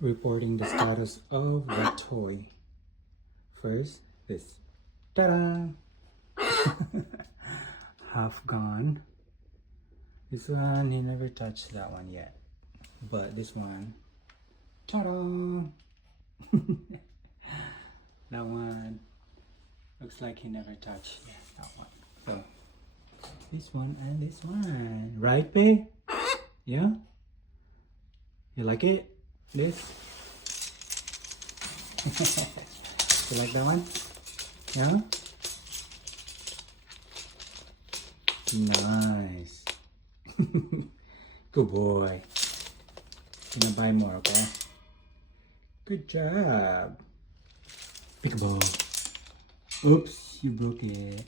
reporting the status of the toy. First, this. Ta-da! Half gone. This one, he never touched that one yet. But this one, ta-da! That one looks like he never touched that one. So, this one and this one. Right, babe? Yeah? You like it? This? You like that one? Yeah? Nice. Good boy. Gonna buy more, okay? Good job. Pick a ball. Oops, you broke it.